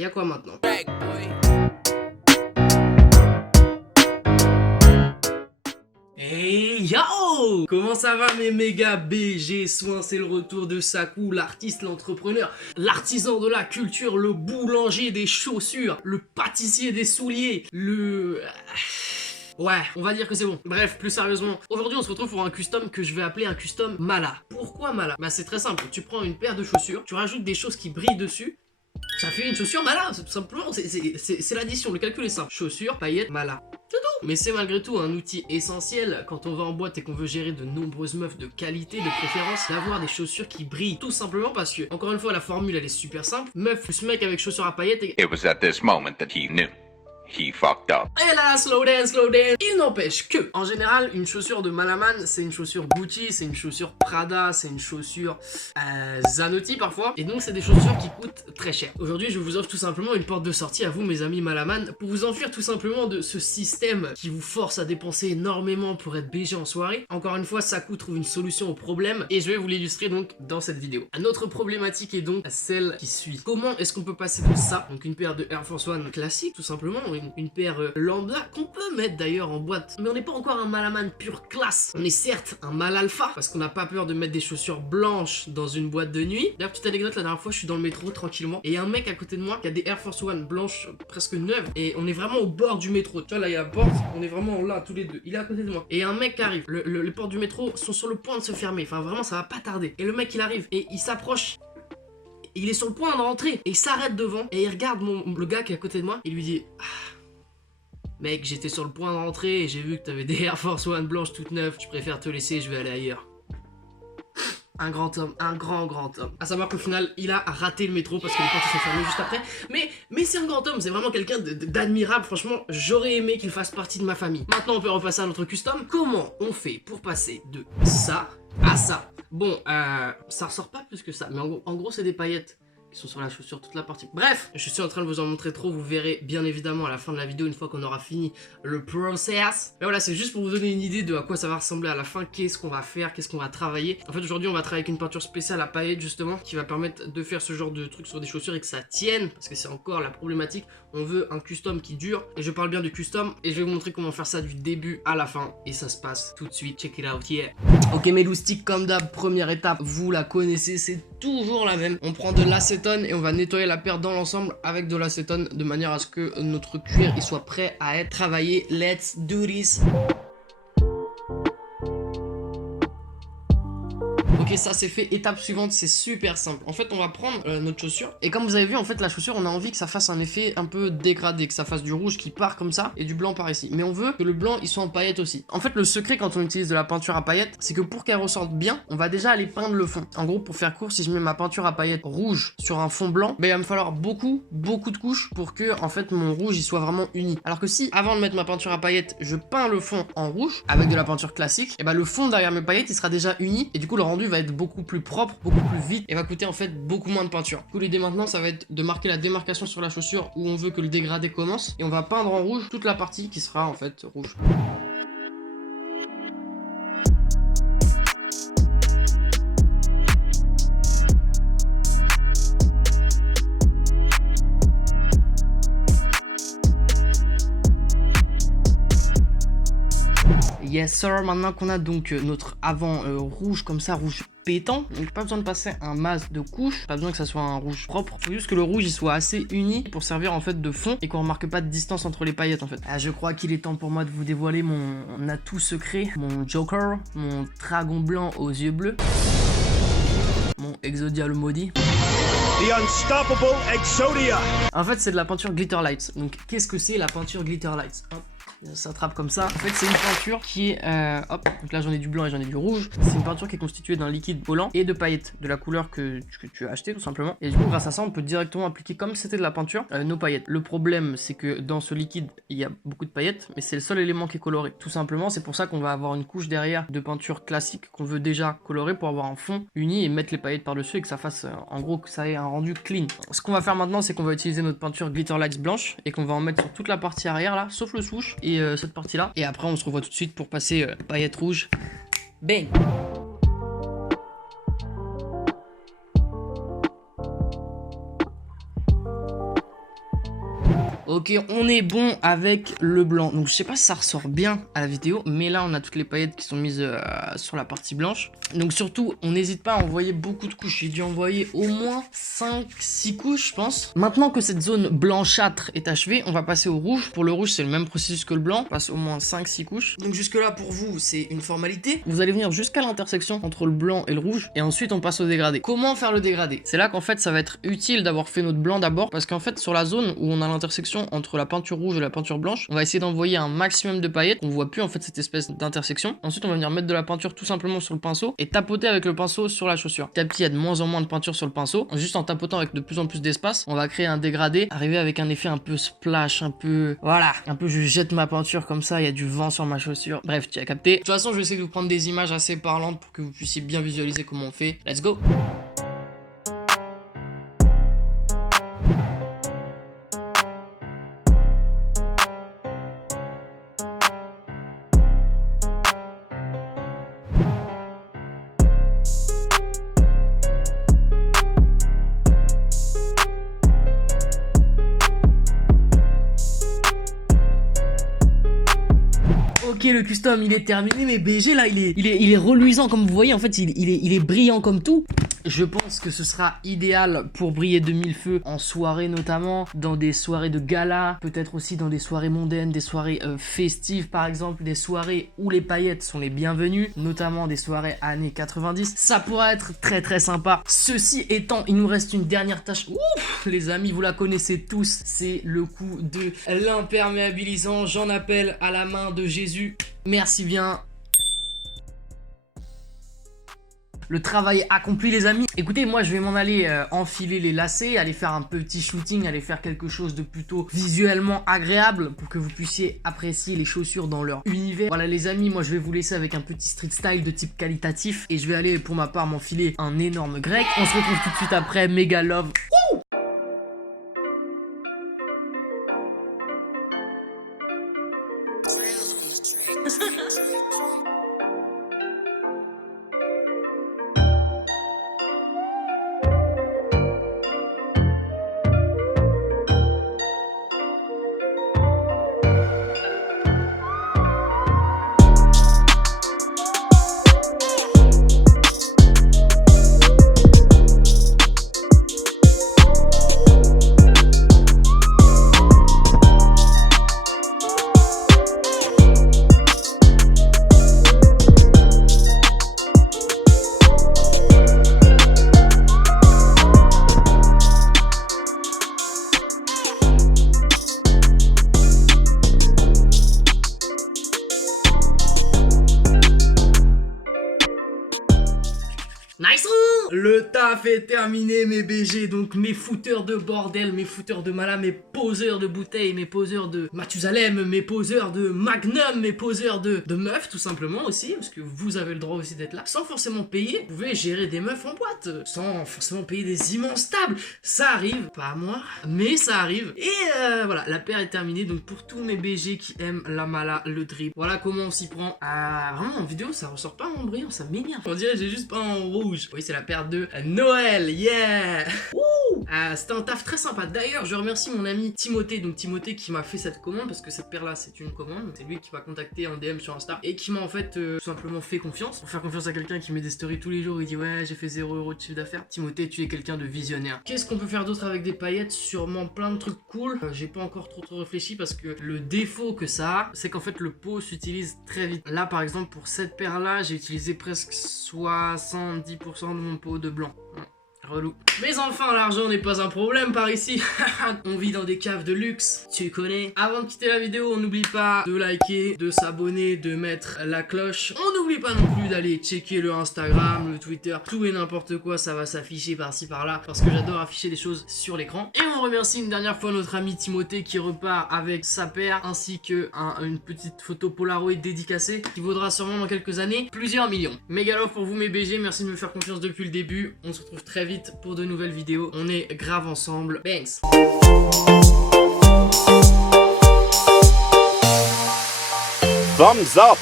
Et à quoi maintenant? Hey yo! Comment ça va mes méga BG soins? C'est le retour de Sakou, l'artiste, l'entrepreneur, l'artisan de la culture, le boulanger des chaussures, le pâtissier des souliers, Ouais, on va dire que c'est bon. Bref, plus sérieusement, aujourd'hui on se retrouve pour un custom que je vais appeler un custom Mala. Pourquoi Mala? Bah c'est très simple, tu prends une paire de chaussures, tu rajoutes des choses qui brillent dessus, ça fait une chaussure Mala, tout simplement, c'est l'addition, le calcul est simple. Chaussures, paillettes, Mala. C'est tout. Mais c'est malgré tout un outil essentiel quand on va en boîte et qu'on veut gérer de nombreuses meufs de qualité, de préférence, d'avoir des chaussures qui brillent. Tout simplement parce que, encore une fois, la formule elle est super simple. Meuf plus mec avec chaussures à paillettes et... It was at this moment that he knew. He fucked up. Et là, slow dance, slow dance. Il n'empêche que, en général, une chaussure de Malaman, c'est une chaussure Gucci, c'est une chaussure Prada, c'est une chaussure Zanotti parfois. Et donc, c'est des chaussures qui coûtent très cher. Aujourd'hui, je vous offre tout simplement une porte de sortie à vous, mes amis Malaman, pour vous enfuir tout simplement de ce système qui vous force à dépenser énormément pour être BG en soirée. Encore une fois, Sakou trouve une solution au problème et je vais vous l'illustrer donc dans cette vidéo. Notre problématique est donc celle qui suit. Comment est-ce qu'on peut passer de ça, donc une paire de Air Force One classique tout simplement, une paire lambda qu'on peut mettre d'ailleurs en boîte, mais on n'est pas encore un Malaman pure classe. On est certes un mal alpha parce qu'on n'a pas peur de mettre des chaussures blanches dans une boîte de nuit. D'ailleurs, petite anecdote, la dernière fois je suis dans le métro tranquillement et il y a un mec à côté de moi qui a des Air Force One blanches presque neuves et on est vraiment au bord du métro. Tu vois là il y a la porte, on est vraiment là tous les deux, il est à côté de moi et un mec qui arrive, les portes du métro sont sur le point de se fermer, enfin vraiment ça va pas tarder et le mec il arrive et il s'approche. Il est sur le point de rentrer et il s'arrête devant et il regarde le gars qui est à côté de moi et lui dit mec, j'étais sur le point de rentrer et j'ai vu que t'avais des Air Force One blanches toutes neuves. Je préfère te laisser, je vais aller ailleurs. Un grand homme, un grand homme. À savoir qu'au final, il a raté le métro parce que les portes se sont fermées juste après. Mais c'est un grand homme, c'est vraiment quelqu'un d'admirable. Franchement, j'aurais aimé qu'il fasse partie de ma famille. Maintenant, on peut repasser à notre custom. Comment on fait pour passer de ça à ça? Bon, ça ressort pas plus que ça. Mais en gros, c'est des paillettes qui sont sur la chaussure toute la partie. Bref, je suis en train de vous en montrer trop, vous verrez bien évidemment à la fin de la vidéo une fois qu'on aura fini le process. Mais voilà, c'est juste pour vous donner une idée de à quoi ça va ressembler à la fin, qu'est-ce qu'on va faire, qu'est-ce qu'on va travailler. En fait, aujourd'hui, on va travailler avec une peinture spéciale à paillettes justement, qui va permettre de faire ce genre de truc sur des chaussures et que ça tienne, parce que c'est encore la problématique. On veut un custom qui dure, et je parle bien du custom, et je vais vous montrer comment faire ça du début à la fin, et ça se passe tout de suite. Check it out, yeah. Ok, mes loustiques, comme d'hab, première étape, vous la connaissez, c'est toujours la même. On prend de l'acétone et on va nettoyer la paire dans l'ensemble avec de l'acétone de manière à ce que notre cuir il soit prêt à être travaillé. Let's do this. Ok, ça c'est fait. Étape suivante, c'est super simple. En fait, on va prendre notre chaussure. Et comme vous avez vu, en fait, la chaussure, on a envie que ça fasse un effet un peu dégradé, que ça fasse du rouge qui part comme ça et du blanc par ici. Mais on veut que le blanc, il soit en paillettes aussi. En fait, le secret quand on utilise de la peinture à paillettes, c'est que pour qu'elle ressorte bien, on va déjà aller peindre le fond. En gros, pour faire court, si je mets ma peinture à paillettes rouge sur un fond blanc, ben, il va me falloir beaucoup de couches pour que, en fait, mon rouge, il soit vraiment uni. Alors que si, avant de mettre ma peinture à paillettes, je peins le fond en rouge avec de la peinture classique, et ben, le fond derrière mes paillettes, il sera déjà uni et du coup, le rendu va être beaucoup plus propre, beaucoup plus vite et va coûter en fait beaucoup moins de peinture. Du coup, l'idée maintenant, ça va être de marquer la démarcation sur la chaussure où on veut que le dégradé commence et on va peindre en rouge toute la partie qui sera en fait rouge. Yes sir, maintenant qu'on a donc notre avant rouge comme ça, rouge pétant, donc pas besoin de passer un masse de couches, pas besoin que ça soit un rouge propre, faut juste que le rouge il soit assez uni pour servir en fait de fond et qu'on remarque pas de distance entre les paillettes en fait. Ah, je crois qu'il est temps pour moi de vous dévoiler mon atout secret, mon Joker, mon dragon blanc aux yeux bleus, mon Exodia le maudit. The Unstoppable Exodia. En fait c'est de la peinture Glitter Lights. Donc qu'est-ce que c'est la peinture Glitter Lights? Ça attrape comme ça. En fait, c'est une peinture qui est... hop, donc là j'en ai du blanc et j'en ai du rouge. C'est une peinture qui est constituée d'un liquide volant et de paillettes, de la couleur que tu as acheté tout simplement. Et du coup, grâce à ça, on peut directement appliquer comme si c'était de la peinture nos paillettes. Le problème, c'est que dans ce liquide, il y a beaucoup de paillettes, mais c'est le seul élément qui est coloré. Tout simplement, c'est pour ça qu'on va avoir une couche derrière de peinture classique qu'on veut déjà colorer pour avoir un fond uni et mettre les paillettes par-dessus et que ça fasse, en gros, que ça ait un rendu clean. Ce qu'on va faire maintenant, c'est qu'on va utiliser notre peinture Glitter Lights blanche et qu'on va en mettre sur toute la partie arrière là, sauf le souche. Et cette partie là et après on se revoit tout de suite pour passer paillettes rouges. Bang. Ok, on est bon avec le blanc. Donc je sais pas si ça ressort bien à la vidéo, mais là on a toutes les paillettes qui sont mises sur la partie blanche. Donc surtout, on n'hésite pas à envoyer beaucoup de couches. J'ai dû envoyer au moins 5-6 couches, je pense. Maintenant que cette zone blanchâtre est achevée, on va passer au rouge. Pour le rouge, c'est le même processus que le blanc. On passe au moins 5-6 couches. Donc jusque là, pour vous, c'est une formalité. Vous allez venir jusqu'à l'intersection entre le blanc et le rouge. Et ensuite, on passe au dégradé. Comment faire le dégradé? C'est là qu'en fait, ça va être utile d'avoir fait notre blanc d'abord. Parce qu'en fait, sur la zone où on a l'intersection entre la peinture rouge et la peinture blanche, on va essayer d'envoyer un maximum de paillettes. On voit plus en fait cette espèce d'intersection. Ensuite, on va venir mettre de la peinture tout simplement sur le pinceau et tapoter avec le pinceau sur la chaussure. Petit à petit, il y a de moins en moins de peinture sur le pinceau. Juste en tapotant avec de plus en plus d'espace, on va créer un dégradé, arriver avec un effet un peu splash, un peu... Voilà, un peu je jette ma peinture comme ça, il y a du vent sur ma chaussure. Bref, tu as capté. De toute façon, je vais essayer de vous prendre des images assez parlantes pour que vous puissiez bien visualiser comment on fait. Let's go! Ok, le custom il est terminé, mais BG là il est reluisant comme vous voyez, en fait il est brillant comme tout. Je pense que ce sera idéal pour briller de mille feux en soirée, notamment dans des soirées de gala, peut-être aussi dans des soirées mondaines, des soirées festives par exemple, des soirées où les paillettes sont les bienvenues, notamment des soirées années 90. Ça pourra être très très sympa. Ceci étant, il nous reste une dernière tâche. Ouf, les amis, vous la connaissez tous, c'est le coup de l'imperméabilisant. J'en appelle à la main de Jésus. Merci bien. Le travail est accompli les amis. Écoutez, moi je vais m'en aller enfiler les lacets, aller faire un petit shooting, aller faire quelque chose de plutôt visuellement agréable pour que vous puissiez apprécier les chaussures dans leur univers. Voilà les amis, moi je vais vous laisser avec un petit street style de type qualitatif et je vais aller pour ma part m'enfiler un énorme grec. On se retrouve tout de suite après, méga love. Wouh! Nice! Le taf est terminé mes BG, donc mes fouteurs de bordel, mes fouteurs de mala, mes poseurs de bouteilles, mes poseurs de Mathusalem, mes poseurs de Magnum, mes poseurs de meufs tout simplement aussi, parce que vous avez le droit aussi d'être là, sans forcément payer, vous pouvez gérer des meufs en boîte, sans forcément payer des immenses tables, ça arrive, pas à moi, mais ça arrive, et voilà, la paire est terminée, donc pour tous mes BG qui aiment la mala, le drip, voilà comment on s'y prend. Vraiment en vidéo ça ressort pas en brillant, ça m'énerve, on dirait j'ai juste pas en rouge. Oui, c'est la paire de Noël, yeah. C'était un taf très sympa. D'ailleurs, je remercie mon ami Timothée, donc Timothée qui m'a fait cette commande, parce que cette paire là c'est une commande, c'est lui qui m'a contacté en DM sur Insta et qui m'a en fait tout simplement fait confiance. Pour faire confiance à quelqu'un qui met des stories tous les jours, il dit ouais j'ai fait 0 € de chiffre d'affaires. Timothée, tu es quelqu'un de visionnaire. Qu'est-ce qu'on peut faire d'autre avec des paillettes? Sûrement plein de trucs cool. J'ai pas encore trop réfléchi parce que le défaut que ça a, c'est qu'en fait le pot s'utilise très vite. Là par exemple pour cette paire là, j'ai utilisé presque 70% de mon pot de blanc. Relou. Mais enfin, l'argent n'est pas un problème par ici. On vit dans des caves de luxe, tu connais. Avant de quitter la vidéo, on n'oublie pas de liker, de s'abonner, de mettre la cloche. On n'oublie pas non plus d'aller checker le Instagram, le Twitter, tout et n'importe quoi, ça va s'afficher par-ci par-là, parce que j'adore afficher des choses sur l'écran. Et on remercie une dernière fois notre ami Timothée qui repart avec sa paire, ainsi que une petite photo Polaroid dédicacée, qui vaudra sûrement dans quelques années plusieurs millions. Méga love pour vous mes BG, merci de me faire confiance depuis le début. On se retrouve très vite pour de nouvelles vidéos. On est grave ensemble. Banks. Thumbs up.